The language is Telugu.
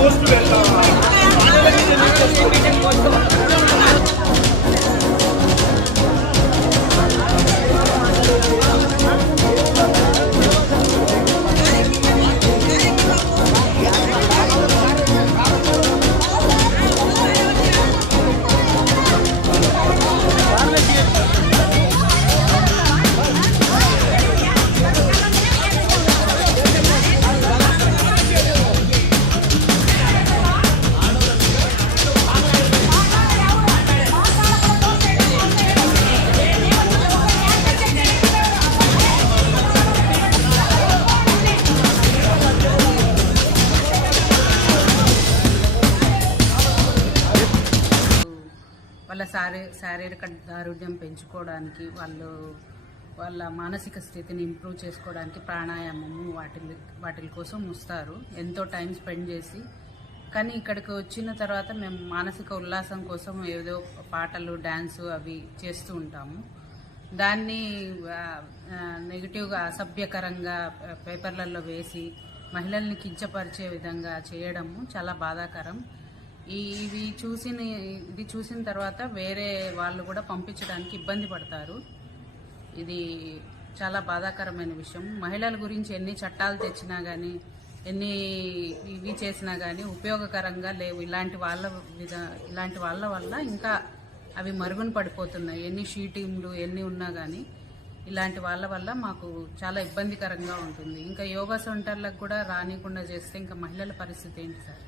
supposed to be శారీ శారీరక దారుఢ్యం పెంచుకోవడానికి వాళ్ళు వాళ్ళ మానసిక స్థితిని ఇంప్రూవ్ చేసుకోవడానికి ప్రాణాయామము వాటి వాటి కోసం వస్తారు. ఎంతో టైం స్పెండ్ చేసి. కానీ ఇక్కడికి వచ్చిన తర్వాత మేము మానసిక ఉల్లాసం కోసం ఏదో పాటలు డ్యాన్సు అవి చేస్తూ ఉంటాము. దాన్ని నెగిటివ్గా అసభ్యకరంగా పేపర్లలో వేసి మహిళల్ని కించపరిచే విధంగా చేయడము చాలా బాధాకరం. ఇవి చూసిన ఇది చూసిన తర్వాత వేరే వాళ్ళు కూడా పంపించడానికి ఇబ్బంది పడతారు. ఇది చాలా బాధాకరమైన విషయం. మహిళల గురించి ఎన్ని చట్టాలు తెచ్చినా కానీ ఎన్ని ఇవి చేసినా కానీ ఉపయోగకరంగా లేవు. ఇలాంటి వాళ్ళ విధ ఇలాంటి వాళ్ళ వల్ల ఇంకా అవి మరుగున పడిపోతున్నాయి. ఎన్ని షీటింగ్లు ఎన్ని ఉన్నా కానీ ఇలాంటి వాళ్ళ వల్ల మాకు చాలా ఇబ్బందికరంగా ఉంటుంది. ఇంకా యోగా సెంటర్లకు కూడా రానికుండా చేస్తే ఇంకా మహిళల పరిస్థితి ఏంటి సార్?